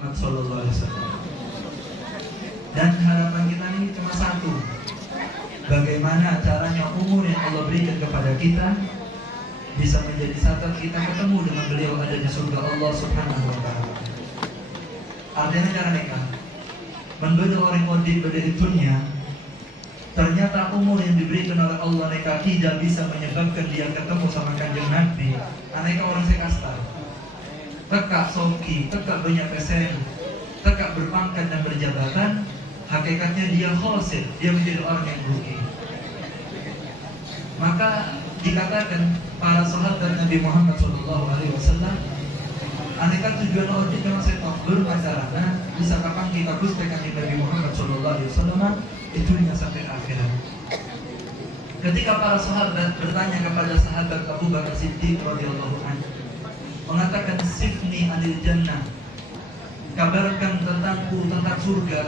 Muhammad SAW. Dan harapan kita ini cuma satu, bagaimana caranya umur yang Allah berikan kepada kita bisa menjadi saat kita ketemu dengan beliau ada di surga Allah Subhanahu wa ta'ala. Artinya cara mereka mendoda orang kodin dari dunia, ternyata umur yang diberikan oleh Allah mereka tidak bisa menyebabkan dia ketemu sama kanjeng Nabi. Aneka orang sekasta, tekak soki, tekak banyak pesen, tekak berpangkat dan berjabatan, hakikatnya dia khosir, dia menjadi orang yang rugi. Maka dikatakan para sahabat Nabi Muhammad SAW, aneka tujuan audit yang saya tahu berpacaran bisa kapan kita gustekan di Nabi Muhammad SAW itunya sampai akhirat. Ketika para sahabat bertanya kepada sahabat Abu Bakar Siddiq radhiyallahu anhu, mengatakan sifni anil jannah, kabarkan tentangku tentang surga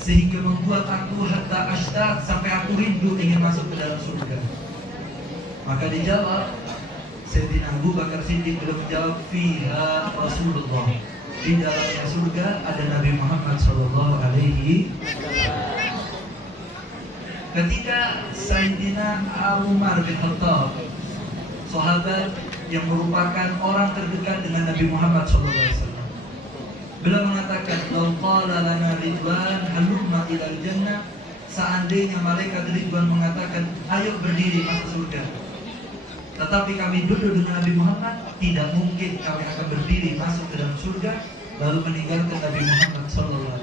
sehingga membuat aku hatta ashtaq, sampai aku rindu ingin masuk ke dalam surga. Maka dijawab Sayyidina Abu Bakar Siddiq beliau menjawab fiha Rasulullah, di dalamnya surga ada Nabi Muhammad SAW. Ketika Sayyidina Umar bin Khattab, sahabat yang merupakan orang terdekat dengan Nabi Muhammad SAW, beliau mengatakan, "Lau qala lana Ridwan halumma ilal jannah," seandainya malaikat Ridwan mengatakan, "Ayo berdiri masuk surga," tetapi kami duduk dengan Nabi Muhammad, tidak mungkin kami akan berdiri masuk ke dalam surga lalu meninggalkan Nabi Muhammad SAW.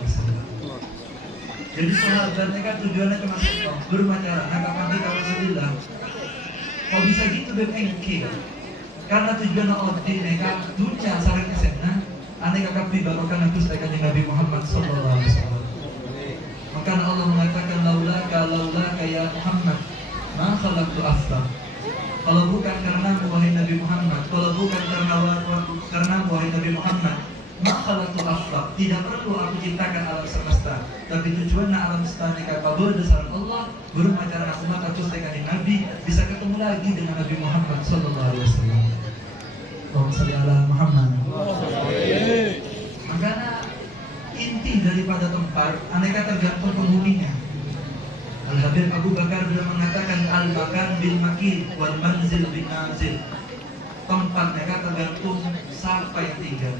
Jadi sahabatnya kan tujuannya cuma satu, bermacara. Nah kapan kita Rasulullah, kok bisa gitu bengkel? Karena tujuan audit mereka dunia sarang kesana, aneka kapi barokan aku setelah Nabi Muhammad SAW. Maka Allah mengatakan laula ya Muhammad, ma khalaqtu afdal. Kalau bukan karena wahai Nabi Muhammad, kalau bukan karena wahai Nabi Muhammad, maka tu afdal, tidak perlu aku ciptakan alam semesta. Tapi tujuannya alam semesta nikah kabul dasar Allah, bermacara umat aku sekali Nabi bisa ketemu lagi dengan Nabi Muhammad sallallahu alaihi wasallam. Allahumma shalli ala Muhammad. Makanya inti daripada tempat aneka tergantung penghuninya. Al-Habib Abu Bakar beliau mengatakan al-makan bil makin wal manzil bin nazil. Tempat mereka tergantung siapa yang tinggal.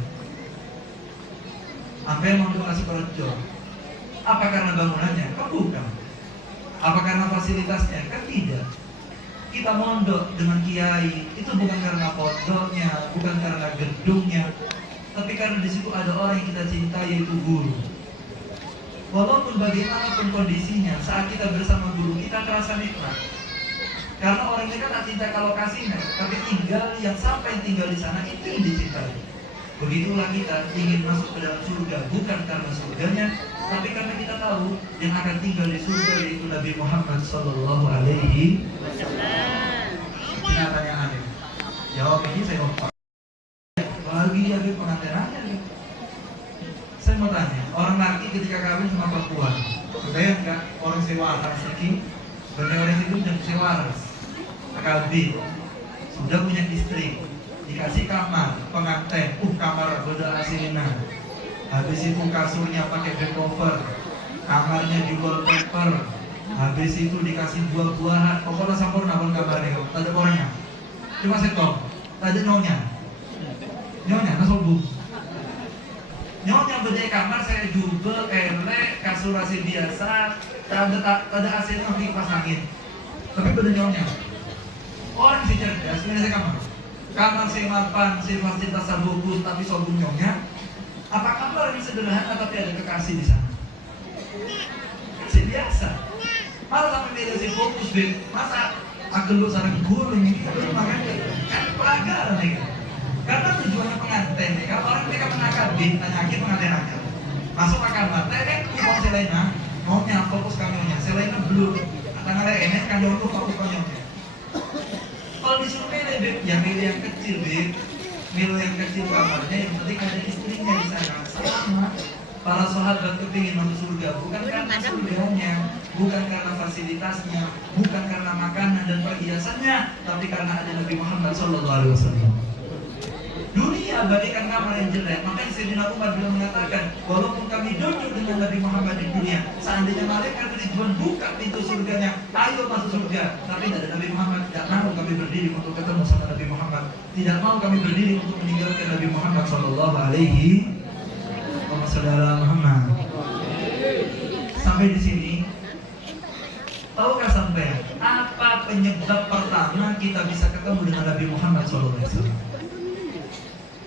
Apa yang mau kasih kerja? Apa karena bangunannya? Kan bukan. Apa karena fasilitasnya? Kan tidak. Kita mondok dengan kiai itu bukan karena pondoknya, bukan karena gedungnya, tapi karena di situ ada orang yang kita cintai, yaitu guru. Walaupun bagaimanapun kondisinya, saat kita bersama guru kita terasa nikmat. Karena orang ini kan tak cinta ke lokasinya, tapi tinggal yang sampai tinggal di sana itu yang dicintai. Begitulah kita ingin masuk ke dalam surga, bukan karena surganya, tapi karena kita tahu yang akan tinggal di surga yaitu Nabi Muhammad Sallallahu Alaihi Wasallam. Ini pertanyaannya. Jawab ini saya lupa. Lagi ada pengantinannya. Saya mau tanya, orang laki ketika kawin sama perempuan, kebayang nggak orang sewaras lagi, benar orang itu yang sewaras, akabi, sudah punya istri, dikasih kamar, pengantin, kamar beda asilina, habis itu kasurnya pakai bed cover, kamarnya di wallpaper, habis itu dikasih buah-buahan, pokoknya sempurna pun kamarnya, tak ada orangnya, cuma setong, tak ada nyonya, nasobu. Nyonya beda kamar saya jubel, kasur AC biasa, tak ada AC nanti kipas angin. Tapi beda nyonya. Orang si cerdas, ini saya kamar si mapan, si fasilitas bagus, tapi sobun nyonya. Apa kamar yang sederhana tapi ada kekasih di sana? Si biasa. Malah sampai beda si fokus, masa agak sarang guru ini, makanya kan pelajaran nih. Karena tujuannya pengantin, kalau orang mereka menakabin, tanyakin pengantin aja. Masuk ke kamar, mau Selena, maunya fokus kamionya, Selena belum. Tangan lainnya kan jauh fokus kamionya. Kalau disuruh milih, Beb, ya milih yang kecil, Beb. Milih yang kecil kamarnya, yang penting ada istrinya di sana. Sama. Para sahabat kepingin masuk surga, bukan karena surganya, bukan karena fasilitasnya, bukan karena makanan dan perhiasannya, tapi karena ada Nabi Muhammad SAW. Dunia Jangan bagikan kamar yang jelek. Makanya Sayyidina Umar beliau mengatakan, walaupun kami duduk dengan Nabi Muhammad di dunia, seandainya malaikat Ridwan buka pintu surganya, ayo masuk surga. Tapi tidak ada Nabi Muhammad, tidak mau kami berdiri untuk ketemu sama Nabi Muhammad. Tidak mau kami berdiri untuk meninggalkan Nabi Muhammad Sallallahu Alaihi Wasallam. Sampai di sini, tahukah sampai apa penyebab pertama kita bisa ketemu dengan Nabi Muhammad SAW?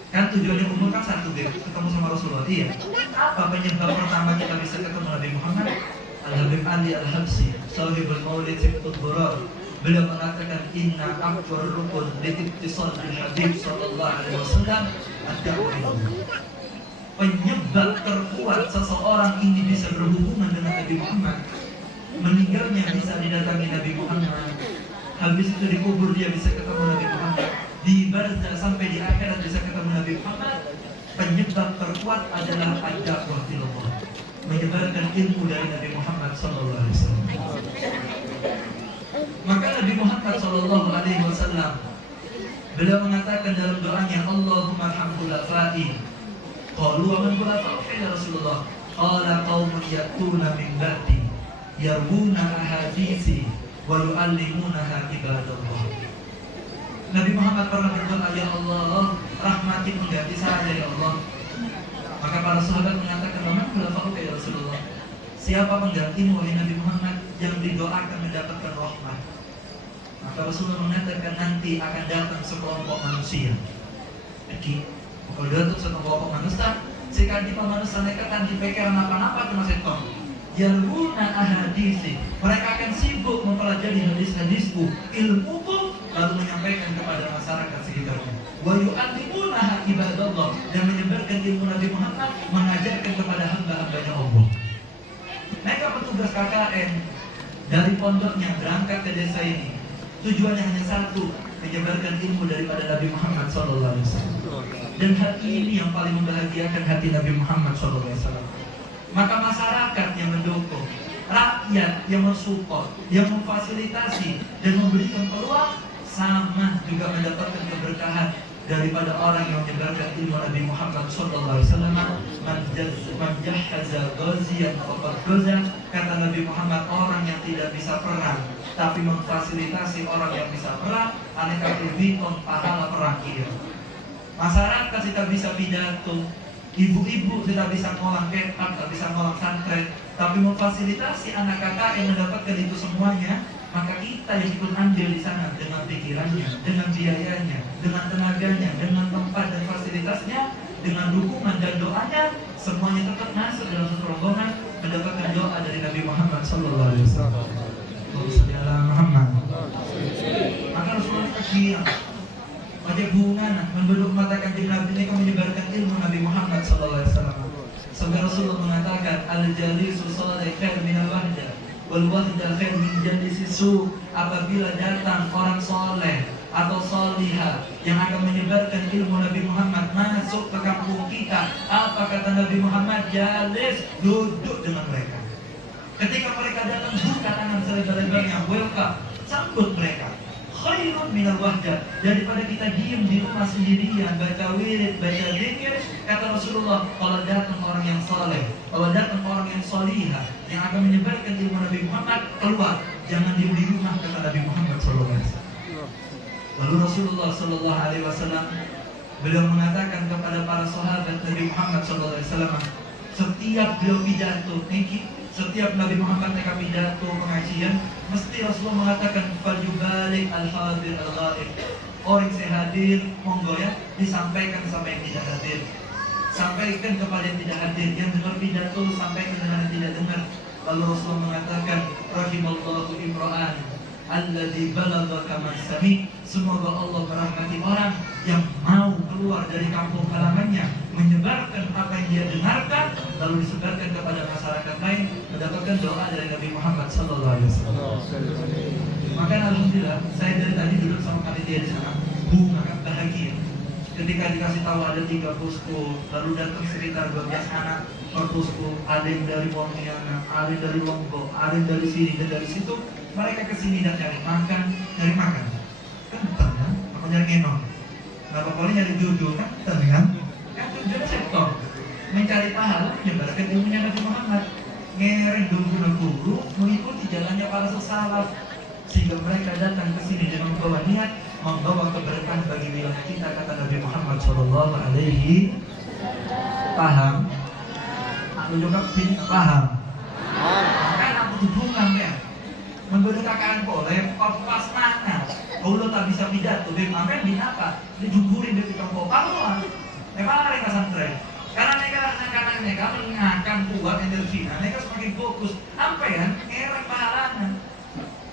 Kan tujuannya umum kan satu, ketemu sama Rasulullah. Iya. Apa penyebab pertama kita bisa ketemu Nabi Muhammad? Al-Habib Ali Al-Habsi, Sahibul Maulid Sibtul Burar, beliau mengatakan inna akbar rukun liittisal bil Habib sallallahu alaihi wasallam ad-da'wah ilallah. Penyebab terkuat seseorang ini bisa berhubungan dengan Nabi Muhammad, meninggalnya bisa didatangi Nabi Muhammad, habis itu dikubur dia bisa ketemu Nabi Muhammad, di barzah sampai di akhirat bisa ketemu Nabi Muhammad. Penyebab terkuat adalah ad-da'wah ilallah, menyebarkan ilmu dari Nabi Muhammad sallallahu alaihi wasallam. Maka Nabi Muhammad sallallahu alaihi wasallam beliau mengatakan dalam doanya, Allahumma arhamhulafai. Qalu wa man khulafa'u ya Rasulullah? Qala qaumun ya'tuna min ba'di yarwuna ahadisi wa yu'allimunaha ibadallah. Nabi Muhammad pernah berdoa, ya Allah, rahmati mengganti saya ya Allah. Maka para sahabat mengatakan, wa man khulafa'u ya Rasulullah? Siapa penggantimu wahai Nabi Muhammad yang didoakan mendapatkan rahmat? Maka Rasulullah mengatakan, nanti akan datang sekelompok manusia. Kalau datang sekelompok manusia, jika di manusia mereka akan dipikir apa-apa cuma seton. Yaruna ahadisi, mereka akan sibuk mempelajari hadis-hadisku, ilmuku, lalu menyampaikan kepada masyarakat sekitarnya. Wa yu'allimunaha ibadallah, dan menyebarkan ilmu Nabi Muhammad, mengajarkan kepada hamba-hambanya Allah. Mereka petugas KKN dari pondoknya berangkat ke desa ini. Tujuannya hanya satu, menyebarkan ilmu daripada Nabi Muhammad SAW. Dan hal ini yang paling membahagiakan hati Nabi Muhammad SAW. Maka masyarakat yang mendukung, rakyat yang mensupport, yang memfasilitasi dan memberikan peluang, sama juga mendapatkan keberkahan daripada orang yang menyebarkan ilmu Nabi Muhammad SAW. Manjahaza ghaziyan faqad ghaza, kata Nabi Muhammad, orang yang tidak bisa perang tapi memfasilitasi orang yang bisa perang, aneka berhitung pahala perang dia. Masyarakat tidak bisa pidato, ibu-ibu tidak bisa ngolah kepak, tidak bisa ngolah santren, tapi memfasilitasi anak kakak yang mendapatkan itu semuanya. Maka kita yang ikut andil di sana dengan pikirannya, dengan biayanya, dengan tenaganya, dengan tempat dan fasilitasnya, dengan dukungan dan doanya, semuanya tetap masuk dalam satu rombongan mendapatkan doa dari Nabi Muhammad Sallallahu Alaihi Wasallam. Muhammad. Maka Rasulullah bilang, pada hubungan membeduk mata kanjeng Nabi ini menyebarkan ilmu Nabi Muhammad Sallallahu Alaihi Wasallam. Sampai Rasulullah mengatakan, al-jalisu salih khair minal wahda wal wahda khair min jalisi su. Apabila datang orang soleh atau solihah yang akan menyebarkan ilmu Nabi Muhammad masuk ke kampung kita, apa kata Nabi Muhammad? Jalis, duduk dengan mereka. Ketika mereka datang, buka tangan selebar-lebarnya, welcome, sambut mereka. Khairun minal wahda, daripada kita diam di rumah sendirian baca wirid, baca zikir. Kata Rasulullah, kalau datang orang yang saleh, kalau datang orang yang salihah yang akan menyebarkan ilmu Nabi Muhammad, keluar, jangan diam di rumah, kata Nabi Muhammad SAW. Lalu Rasulullah SAW beliau mengatakan kepada para sahabat Nabi Muhammad SAW, setiap beliau pidato, setiap Nabi Muhammad mereka pidato pengajian, mesti Rasulullah mengatakan falyubalik al-hadir al-ghaib. Orang yang hadir, monggo ya, disampaikan sampai yang tidak hadir. Sampaikan kepada yang tidak hadir, yang dengar pidato sampaikan dengan yang tidak dengar. Lalu Rasulullah mengatakan, rahimallahu imra'an alladzi balagha kama sami. Semoga Allah merahmati orang yang mau keluar dari kampung halamannya, menyebarkan apa yang dia dengarkan, lalu disebarkan kepada masyarakat lain, mendapatkan doa dari Nabi Muhammad SAW. Maka alhamdulillah, saya dari tadi duduk sama panitia di sana, bunga bahagia. Ketika dikasih tahu ada 3 posko, lalu datang sekitar 12 anak per posko, ada yang dari Pontianak, ada yang dari Lombok, ada yang dari sini dan dari situ. Mereka kesini dan cari makan, kan? Kentang ya, apa nyari ngenong? Kenapa kau nyari jodoh kan? Kan tujuan sektor mencari pahala menyebarkan ilmunya Nabi Muhammad. Ngereng guru mengikuti jalannya para salaf, sehingga mereka datang ke sini dengan membawa niat membawa keberkahan bagi wilayah kita, kata Nabi Muhammad Shallallahu Alaihi. Paham? Aku juga paham. Kan aku hubungan ya. Memberitakan boleh pas mana? Kalau tak bisa pidato, bagaimana binapa? Dijugurin dari kampung Papua. Memang mereka santri. Karena mereka mengakan kuat energi, mereka semakin fokus. Apa ya? Ngerang pahalanya.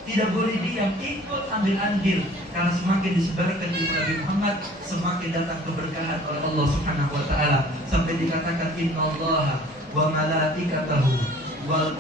Tidak boleh diam, ikut ambil andil. Karena semakin disebarkan ilmu Nabi Muhammad, semakin datang keberkahan oleh Allah Subhanahu wa Ta'ala. Sampai dikatakan innallaha wa malaikatahu wa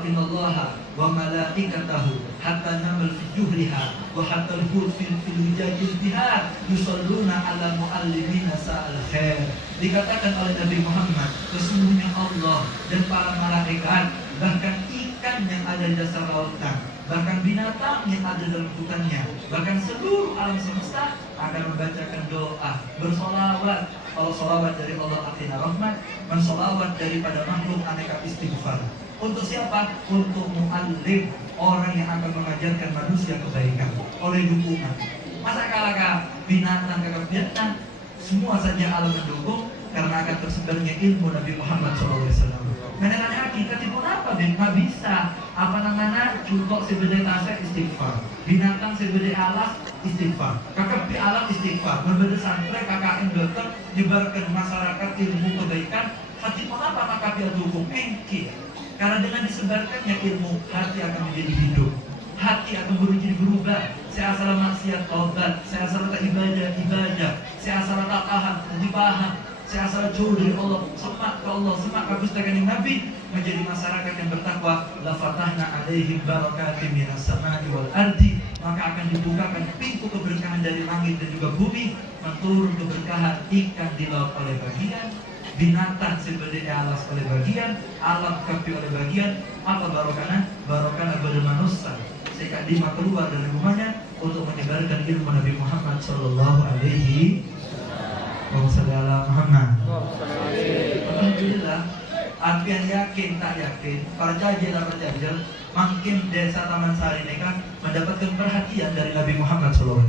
innallaha wa malaikatahu hatta namal fi juhriha wa hatta al-hut fil hujajil bihar yusalluna ala muallimina sa'al khair. Dikatakan oleh Nabi Muhammad, sesungguhnya Allah dan para malaikat, bahkan ikan yang ada di dasar lautan, bahkan binatang yang ada dalam hutannya, bahkan seluruh alam semesta akan membacakan doa, bersolawat. Kalau solawat dari Allah artinya rahmat, mensolawat daripada makhluk aneka istighfar. Untuk siapa? Untuk mu'allim, orang yang akan mengajarkan manusia kebaikan oleh dukungan. Masa kalahkah binatang kakak binatang, semua saja alam mendukung karena akan tersebarnya ilmu Nabi Muhammad SAW. Mengenai hakikat itu apa? Nggak bisa. Apa namanya? Contoh sebedai tasya istighfar, binatang sebedai alas istighfar, kakak di alam istighfar, berbeda santri kakak yang dokter nyebarkan masyarakat ilmu kebaikan. Hati mengapa maka dia dukung engki? Karena dengan disebarkannya ilmu, hati akan menjadi hidup, hati akan berubah. Saya asal maksiat taubat, saya asal tak ibadah, saya asal tak tahan dipaham, saya asal jauh dari Allah, semak ke Allah, semak ke pustakaan Nabi, menjadi masyarakat yang bertakwa. La fatahna alaihim barakatim minas samai wal ardi, maka akan dibukakan pintu keberkahan dari langit dan juga bumi, menurun keberkahan ikan di laut oleh bagian, binatang sebagai alas oleh bagian, alam kapi oleh bagian. Apa barokahnya? Barokahnya bermanusia sehingga Dima keluar dari rumahnya untuk menyebarkan ilmu Nabi Muhammad Sallallahu Alaihi Wasallam. Alhamdulillah. Artian yakin tak yakin, perjajil tak perjajil, makin desa Taman Sari ini kan mendapatkan perhatian dari Nabi Muhammad SAW.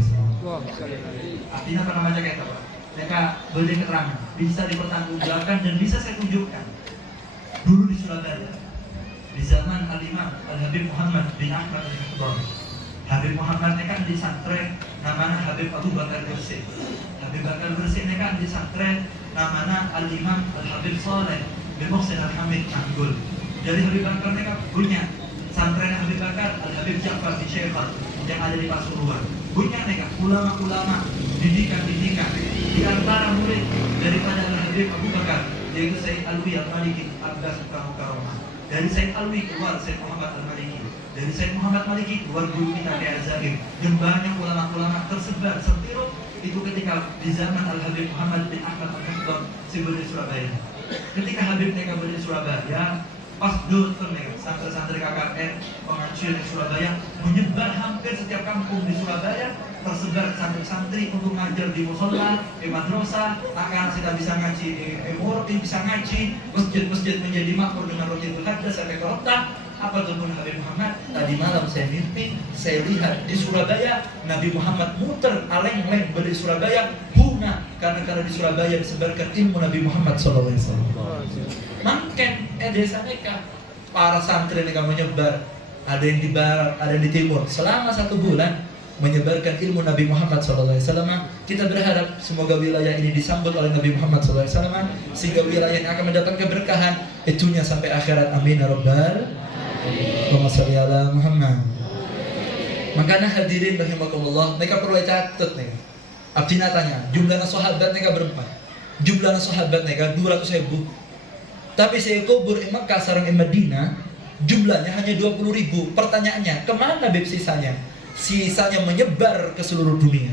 Artinya apa namanya kayak apa? Mereka beri keterangan, bisa dipertanggungjawabkan dan bisa saya tunjukkan. Dulu di Surabaya, di zaman Al-Imam Al-Habib Muhammad bin Ahmad Al-Hibbar, Habib Muhammad ini kan di santren namanya Habib Abu Bakar Gresik. Habib Bakar Gresik ini kan di santren namanya Al-Imam Al-Habib Saleh bin Muhsin Al-Hamid Nanggul. Dari Habib Bakar ini kan punya santren Habib Bakar Al-Habib Ja'far bin Syekhar yang ada di Pasuruan. Punya nih kan ulama-ulama, didikan-didikan. Di antara murid daripada Al-Habib Abu Bakar, yaitu Sayyid Alwi Al-Maliki Abbas Mukarramah. Dari Sayyid Alwi keluar Sayyid Muhammad Al-Maliki. Dari Sayyid Muhammad Maliki keluar guru kita Kiai Zaim. Dan banyak ulama-ulama tersebar sertiruk itu ketika di zaman Al-Habib Muhammad bin Ahmad Al-Hibbar di Surabaya. Ketika Habib mereka berada di Surabaya, pas dokter nih, santri-santri KKN pengajian di Surabaya menyebar hampir setiap kampung di Surabaya, tersebar santri-santri untuk ngajar di musola, di madrasah, akan kita bisa ngaji di murti, bisa ngaji, masjid-masjid menjadi makmur dengan roti hadas sampai ke Rottah. Apa tuh Habib Muhammad? Tadi malam saya mimpi, saya lihat di Surabaya Nabi Muhammad muter aleng-aleng di Surabaya bunga karena di Surabaya disebarkan ilmu Nabi Muhammad SAW. Makin desa mereka para santri mereka menyebar, ada yang di barat, ada yang di timur, selama 1 bulan menyebarkan ilmu Nabi Muhammad SAW. Kita berharap semoga wilayah ini disambut oleh Nabi Muhammad SAW sehingga wilayah ini akan mendapat keberkahan itunya sampai akhirat. Amin ya rabbal Allahumma sholli ala Muhammad. Makanya hadirin rahimakumullah, mereka perlu catat nih. Abdina tanya, jumlahnya sahabat mereka berempat. Jumlahnya sahabat mereka 200.000. Tapi saya kubur di Mekah sareng di Madinah, jumlahnya hanya 20.000. Pertanyaannya, kemana beb sisanya? Sisanya menyebar ke seluruh dunia.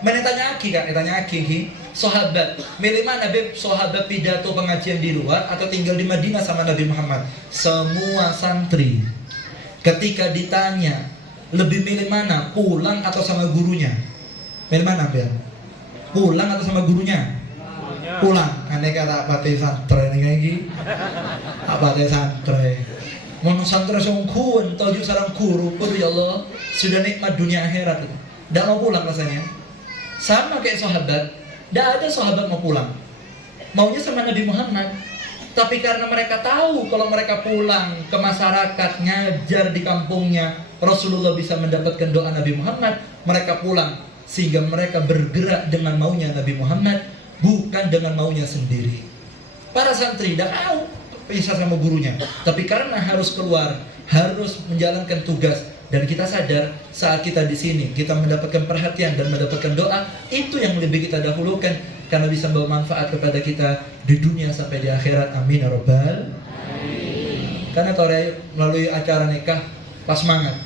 Mana tanya aki kan? Tanya aki, sahabat. Milih mana beb? Sahabat pidato pengajian di luar atau tinggal di Madinah sama Nabi Muhammad? Semua santri ketika ditanya lebih milih mana? Pulang atau sama gurunya? Milih mana beb? Pulang atau sama gurunya? Pulang. Aneh kata pate santre nih lagi. Pate santre. Mau santre songkuan, tujuh sarang guru. Waduh ya Allah, sudah nikmat dunia akhirat. Tidak mau pulang rasanya. Sama kayak sahabat. Tidak ada sahabat mau pulang. Maunya sama Nabi Muhammad. Tapi karena mereka tahu kalau mereka pulang ke masyarakat, ngajar di kampungnya, Rasulullah bisa mendapatkan doa Nabi Muhammad, mereka pulang. Sehingga mereka bergerak dengan maunya Nabi Muhammad, bukan dengan maunya sendiri. Para santri tidak tahu pisah sama gurunya, tapi karena harus keluar, harus menjalankan tugas, dan kita sadar saat kita di sini kita mendapatkan perhatian dan mendapatkan doa, itu yang lebih kita dahulukan karena bisa membawa manfaat kepada kita di dunia sampai di akhirat. Amin ya rabbal. Karena kalau melalui acara nikah pas semangat,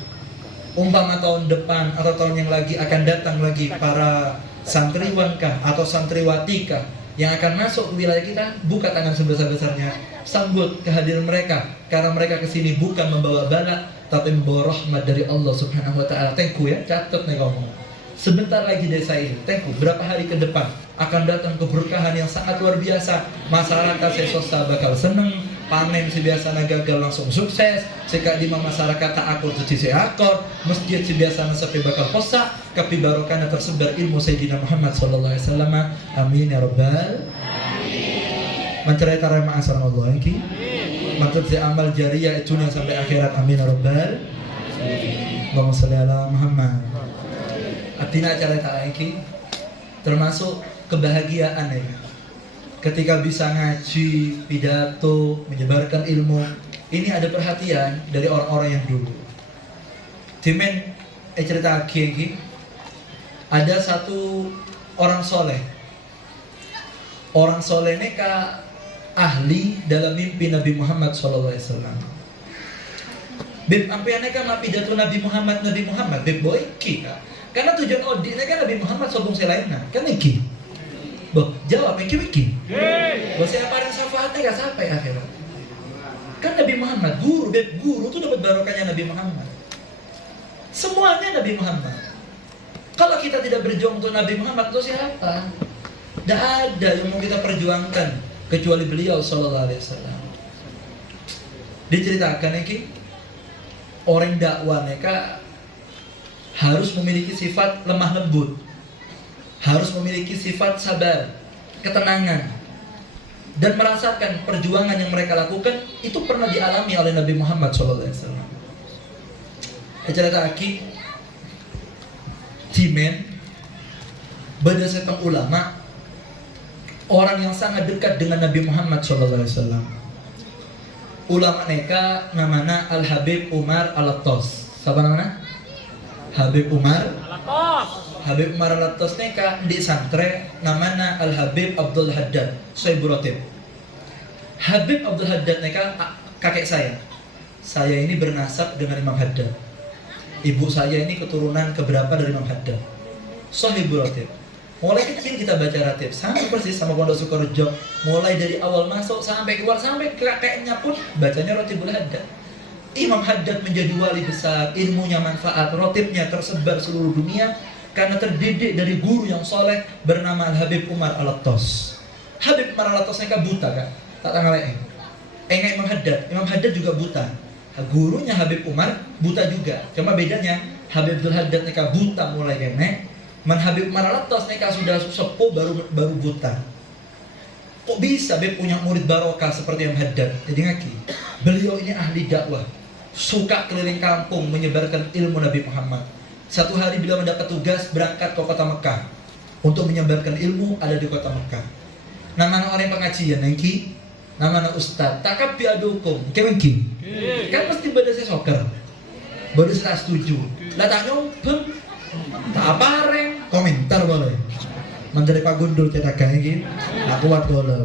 umpama tahun depan atau tahun yang lagi akan datang lagi para santriwan kah atau santriwati kah yang akan masuk ke wilayah kita, buka tangan sebesar-besarnya, sambut kehadiran mereka, karena mereka kesini bukan membawa bala tapi membawa rahmat dari Allah Subhanahu wa taala. Tengku ya, catat nih kamu. Sebentar lagi desa ini, tengku berapa hari ke depan akan datang keberkahan yang sangat luar biasa. Masyarakat sesosa bakal seneng, panen sebiasana gagal langsung sukses, seka di masyarakat tak akur cuci seakor, masjid sebiasana sampai bakal posak, kapi barokahnya tersebar ilmu Sayyidina Muhammad sallallahu alaihi wasallam. Amin ya rabbal. Mencerita rema asal Allah ini, maksud si amal jariah itu sampai akhirat. Amin ya rabbal. Allahumma sholli ala Muhammad. Artinya acara ini termasuk kebahagiaan ya. Ketika bisa ngaji, pidato, menyebarkan ilmu, ini ada perhatian dari orang-orang yang dulu. Dimen cerita lagi, ada satu orang soleh. Orang soleh ini ahli dalam mimpi Nabi Muhammad SAW. Beb ampiannya kan pidato Nabi Muhammad, beb boy ki kak. Karena tujuan auditnya kan Nabi Muhammad sobong selainnya, kan iki. Boh, jawab iki. Boh saya paling syafaatnya gak sampai akhirat. Kan Nabi Muhammad, guru tuh dapat barokahnya Nabi Muhammad. Semuanya Nabi Muhammad. Kalau kita tidak berjuang untuk Nabi Muhammad, itu siapa? Tidak ada yang mau kita perjuangkan kecuali beliau sallallahu alaihi wasallam. Diceritakan iki orang dakwah mereka harus memiliki sifat lemah lembut, harus memiliki sifat sabar, ketenangan, dan merasakan perjuangan yang mereka lakukan itu pernah dialami oleh Nabi Muhammad SAW. Cerita aki, Jimen, berdasarkan ulama, orang yang sangat dekat dengan Nabi Muhammad SAW. Ulama mereka namanya Al Habib Umar Al-Attas. Siapa namanya? Habib Umar Al-Attas neka di santre namanya Al Habib Abdul Haddad Sohibul Ratib. Habib Abdul Haddad neka kakek saya ini bernasab dengan Imam Haddad. Ibu saya ini keturunan keberapa dari Imam Haddad. Sohibul Ratib. Mulai kecil kita baca ratib sama persis sama Pondok Sukorejo. Mulai dari awal masuk sampai keluar sampai kakeknya pun bacanya Ratibul Haddad. Imam Haddad menjadi wali besar, ilmunya manfaat, rotibnya tersebar seluruh dunia karena terdidik dari guru yang soleh bernama Habib Umar Al-Attas. Habib Umar Al-Attas mereka buta kak, tak tanggaleng. Enggak Imam Haddad juga buta. Gurunya Habib Umar buta juga. Cuma bedanya Habib Abdul Haddad mereka buta mulai kene, Habib Umar Al-Attas mereka sudah sepuh baru buta. Kok bisa Beb punya murid barokah seperti Imam Haddad? Jadi ngaki, beliau ini ahli dakwah, suka keliling kampung menyebarkan ilmu Nabi Muhammad. Satu hari beliau mendapat tugas berangkat ke kota Mekah untuk menyebarkan ilmu ada di kota Mekah. Nama orang pengajian nengki, nama ustad. Takap biadukum, kewengki. Kan mesti beda saya soker, beda saya setuju. Lah tak nyompeng, tak apareng, komentar boleh. Menteri Pak Gundul cetakan ini, tak kuat boleh.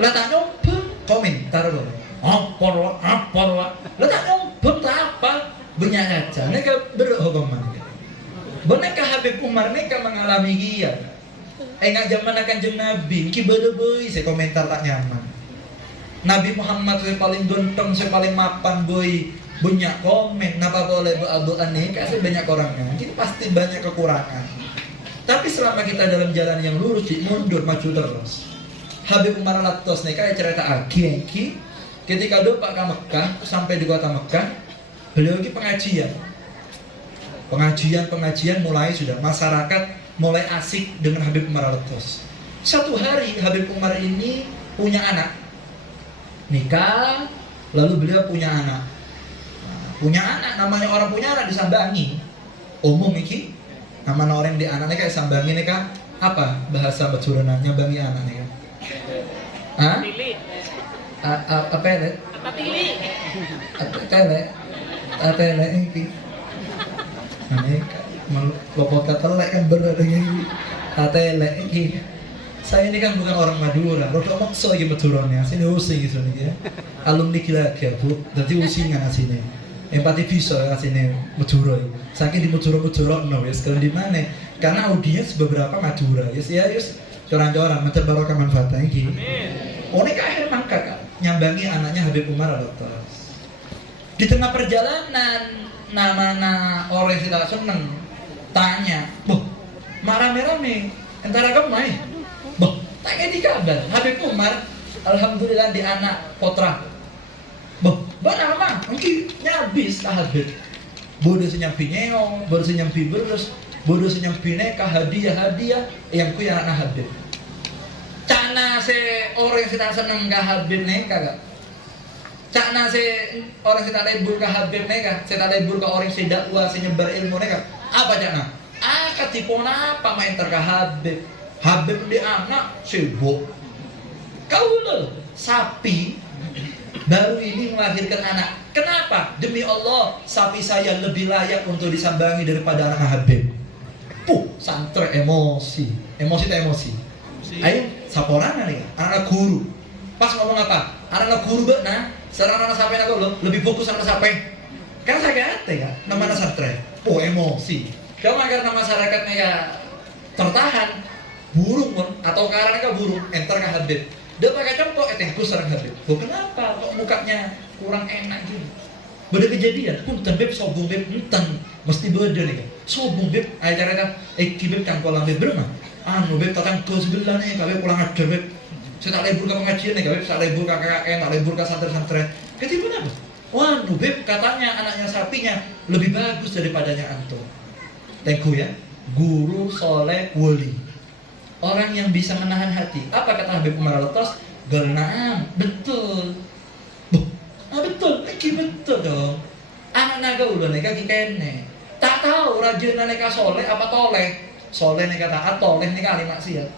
Lah tak nyompeng, komentar boleh. Apa lah tak nyompeng tak apa banyak aja mereka berhukuman boneka Habib Umar mereka mengalami dia enggak zaman akan jem Nabi ki boy saya komentar tak nyaman Nabi Muhammad saya paling ganteng saya paling mapan boy banyak komen napa boleh bu-abu aneh kasih banyak orangnya itu pasti banyak kekurangan Tapi selama kita dalam jalan yang lurus, mundur maju terus. Habib Umar Al-Attas nih kayak cerita aki ketika do Pak ke Mekah, sampai di kota Mekah, beliau ini pengajian mulai sudah, masyarakat mulai asik dengan Habib Umar Al-Attas. Satu hari Habib Umar ini punya anak, nikah, lalu beliau punya anak. Namanya orang punya anak disambangi. Umum iki, nama orang di anaknya kayak sambangi nih kak. Apa bahasa Madura nyambangi anak nih kak? Hah? Apa ya? Tele iki. Ane lopot telek kan bener ini. Tele iki. Saya ini kan bukan orang Madura, rodok makso iki Maduranya, sini using gitu nih ya. Alumni gila ya bu, jadi usingan sini. Empati bisa asine Madura. Saking di Madura no wis kalau di mana? Karena audiens beberapa Madura. Yes coran-coran macam barokah manfaatnya iki. One ka akhir mangka Kak, nyambangi anaknya Habib Umar Al-Attas. Di tengah perjalanan namanya orang yang tidak seneng tanya, "Boh, marah-merame, antara kamu main?" "Boh, tanya di kabar Habib Umar alhamdulillah di anak potra." "Boh, barang mah, mungkin nyabis lah Habib. Bodoh senyampi nyeong, bodoh senyampi beres, bodoh senyampi neka hadiah yang ku yang anak Habib. Cana se orang yang tidak seneng ke Habib neka gak? Cana se orang yang tidak lebur ke Habib neka, saya tak lebur ke orang yang dakwah, senyebar ilmu neka. Apa cana? Ketipu apa main terka Habib? Habib di anak sibuk. Kau loh, sapi baru ini melahirkan anak. Kenapa? Demi Allah, sapi saya lebih layak untuk disambangi daripada anak Habib. Santre emosi itu emosi. Ayo, saporan nih, anak guru. Pas ngomong apa? Anak guru benar. Sekarang anak sapi aku loh, lebih fokus sama sapi. Kan saya kata ya, namanya santre. Emosi. Cuma karena masyarakatnya ya tertahan, burung pun atau karena kan burung, enter ke Habib. Dia pakai contoh, aku serang Habib. Kenapa? Kok mukanya kurang enak gitu? Beda kejadian, punten beb sobung beb enten mesti beda nih kan. Sobung beb, aja kan, beb cangkolan beb berma. Beb tatang ke sebelah nih, kabeb pulang aja beb. Saya tak libur ke pengajian nih, kabeb tak libur ke KKN, tak libur ke santri-santri. Ketimbun apa? Beb katanya anaknya sapinya lebih bagus daripadanya antum. Tengku ya, guru soleh wali. Orang yang bisa menahan hati. Apa kata Habib Umar Al-Attas? Gelnaam, betul. Betul, iki betul dong. Anak naga udah neka kene. Tak tahu rajin neka soleh apa toleh. Soleh neka taat, toleh neka ahli maksiat.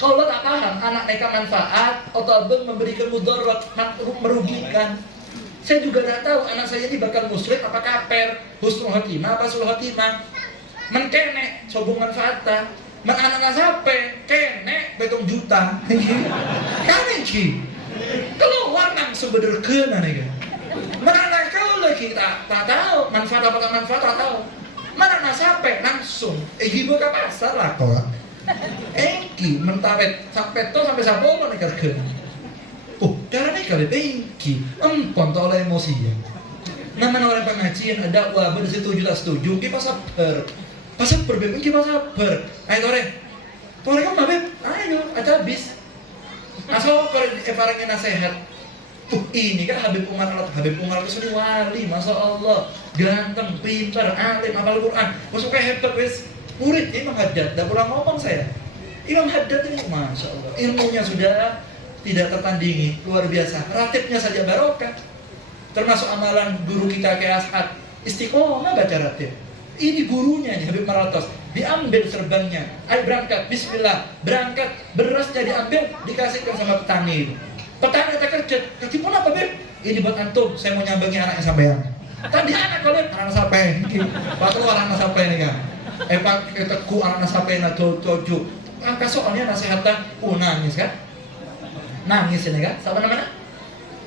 Kalau tak paham, anak neka manfaat atau memberikan mudarat, merugikan. Saya juga tak tahu anak saya ini bakal musyrik apa kafir, husnul khotimah apa sul khotimah. Menkene sobung manfaatan. Anak sampai kene betung juta. Kane ki. Keluar nang sederhana nih kan. Mana kau lagi tak tahu manfaat apa tak manfaat tak tahu. Mana sampai langsung ibu ke pasar lah kok. Engki mentawet sampai to sampai sabono nih kerja. Karena nih kali engki empon tolong emosi ya. Namanya orang pengajian ada wah bersetuju tak setuju kita pasal berbeda kita sabar. Ayo tore kamu beb, ayo aja habis. Asal parangnya nasihat. Ini kan Habib Umar itu sudah wali, masya Allah, ganteng, pintar, alim, hafal Quran, masuk kayak hebat wes. Murid Imam Haddad, dah pulang ngomong saya. Imam Haddad ini masya Allah, ilmunya sudah tidak tertandingi, luar biasa. Ratibnya saja barokah. Termasuk amalan guru kita kayak Ashad, istiqomah baca ratib. Ini gurunya nih Habib Umar Al-Attas. Diambil serbannya, ayo berangkat, bismillah, berangkat, berasnya diambil, dikasihkan sama petani itu. Petani kata kerja, ketipu apa beb? Ini buat antum, saya mau nyambangi anaknya sampean. Tadi anak kalian, anak sampai, waktu anak sampai nih kan. Pak teku anak sampai na tujuh. Angka soalnya nasihatan, nangis kan? Nangis ini kan? Siapa namanya?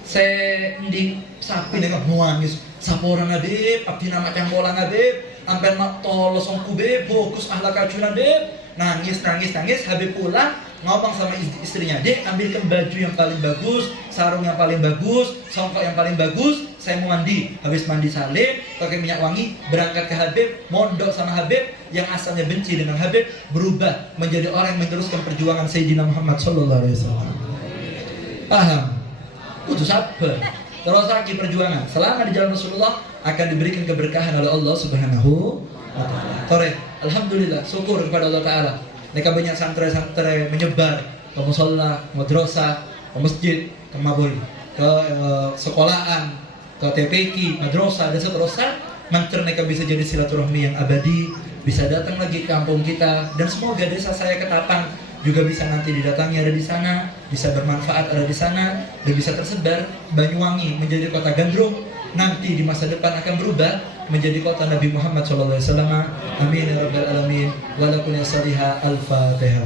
Saya di sapi nih kan, nangis. Saporan beb, abdi nama cangkolan beb. Ambil mak tolos ongku beb, fokus ahlak kajulan beb. Nangis. Habib pulang, ngomong sama istrinya, "Dek, ambilkan baju yang paling bagus, sarung yang paling bagus, songkok yang paling bagus, saya mau mandi." Habis mandi salib, pakai minyak wangi, berangkat ke Habib, mondok sama Habib. Yang asalnya benci dengan Habib berubah menjadi orang yang meneruskan perjuangan Sayyidina Muhammad SAW. Paham? Kudu sabar. Terus lagi perjuangan. Selama di jalan Rasulullah akan diberikan keberkahan oleh Allah Subhanahu wa Ta'ala. Tore, alhamdulillah, syukur kepada Allah Ta'ala. Mereka banyak santri-santri menyebar ke mushola, madrasah, ke masjid, ke mabui, ke sekolahan, ke TPQ, madrasah dan seterusnya. Mancer mereka bisa jadi silaturahmi yang abadi, bisa datang lagi ke kampung kita, dan semoga desa saya Ketapang juga bisa nanti didatangi ada di sana, bisa bermanfaat ada di sana, dan bisa tersebar. Banyuwangi menjadi kota gandrung, nanti di masa depan akan berubah menjadi kota Nabi Muhammad SAW. Amin ya rabbal alamin. Walakum ya salihah. Al-Fatihah.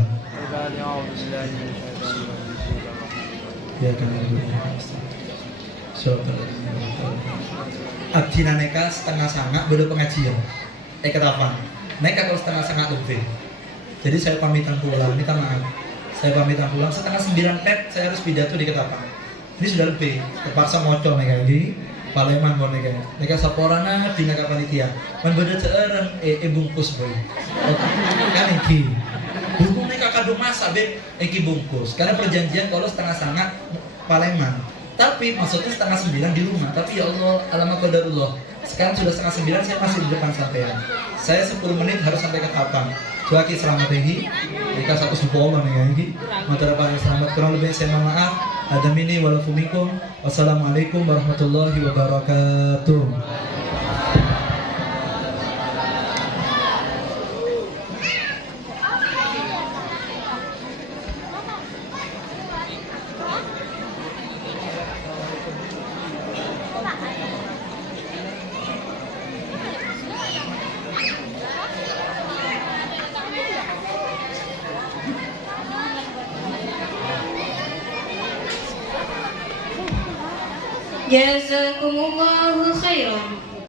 Ya kan. Abdina neka setengah sangat beda pengajian. Ketapang. Neka kalau setengah sangat lebih. Jadi saya pamitan pulang, minta maaf. Saya pamitan pulang setengah 9 pet, saya harus pidato di Ketapang. Ini sudah lebih, terpaksa ngocok neka ini. Paleman mau neka, neka saporana di neka panitia. Man beda seorang bungkus boy. Kan iki. Bungkus neka kado masa be, iki bungkus. Karena perjanjian kalau setengah sangat Paleman. Tapi maksudnya setengah 9 di rumah. Tapi ya Allah, alamak qadarullah. Sekarang sudah setengah 9, saya masih di depan sampean. Saya 10 menit harus sampai ke Ketapang. Cuaki selamat tinggi, jika satu sebuah nih lagi. Materi paling selamat, kurang lebih saya mohon maaf. Ada mini walafumikum. Wassalamualaikum warahmatullahi wabarakatuh. Jazakumullahu khairan.